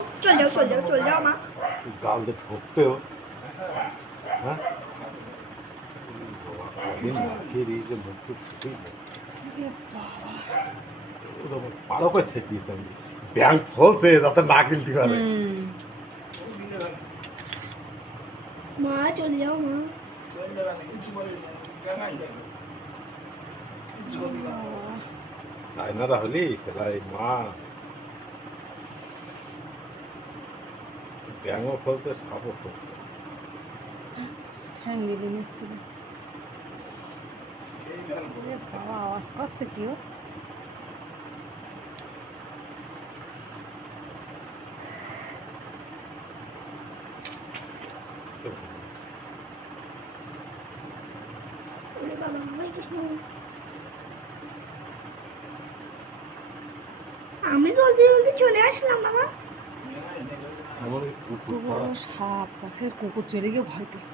চল যাও মা। গাল দিয়ে ঠকতেও হ্যাঁ পারো করে ছেড়ে দিয়েছে আমি ব্যাংক ফলছে যাতে না কিনতে পারে মা চলে যাও মা। চাইনারা হলি সেলাই মা ব্যাংকও ফলছে সাপও ফলছে বাবা আওয়াজ করছে কি ও ওরে বাবা হরে কৃষ্ণ। আমি জলদি জলদি চলে আসলাম বাবা। এমন কুকুর পাড়া সাপ পাখের কুকুর চলে গিয়ে ভয় পেয়ে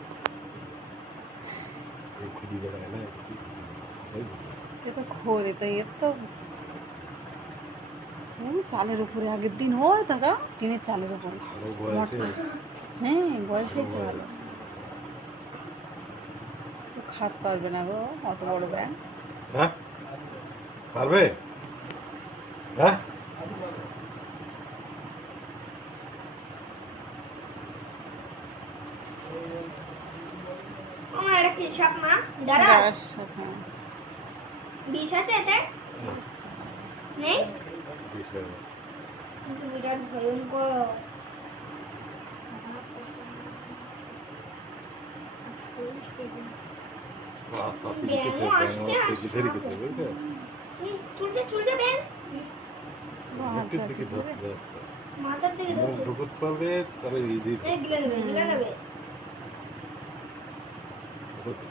খুঁজি বেড়ায় না এ তো খোরে তাই এর তো ওই চালের উপরে আগের দিন হয় দাদা টিনের চালের উপরে ভালো বয়সে হ্যাঁ বয়স হয়েছে ভালো তো খাট পারবে না গো অত বড় ব্যাং হ্যাঁ পারবে হ্যাঁ আমার একটা কি সাপ মা দাঁড়াও। হ্যাঁ বিষ আছে এতে নেই বিষয় না। কিন্তু বিরাট ভয়ঙ্কর। আচ্ছা ব্যাঙও আসছে আর ধরে গেছে বুঝলে চুলছে ব্যাং মুখের দিকে ধরতে যাচ্ছে মাথার দিকে মুখ ঢুকুত পারবে তাহলে ইজি গিলে নেবে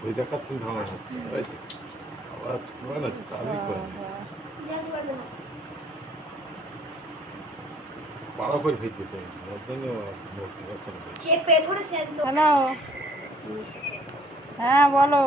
ওই দেখাচ্ছেন ধামা হচ্ছে আওয়াজ করে না চালই করে না জানতে পারবে না। পাড়া করে ফেলতেছে যার জন্য মুখ দেখাচ্ছে না চেপে ধরেছে একদম। হ্যালো হ্যাঁ বলো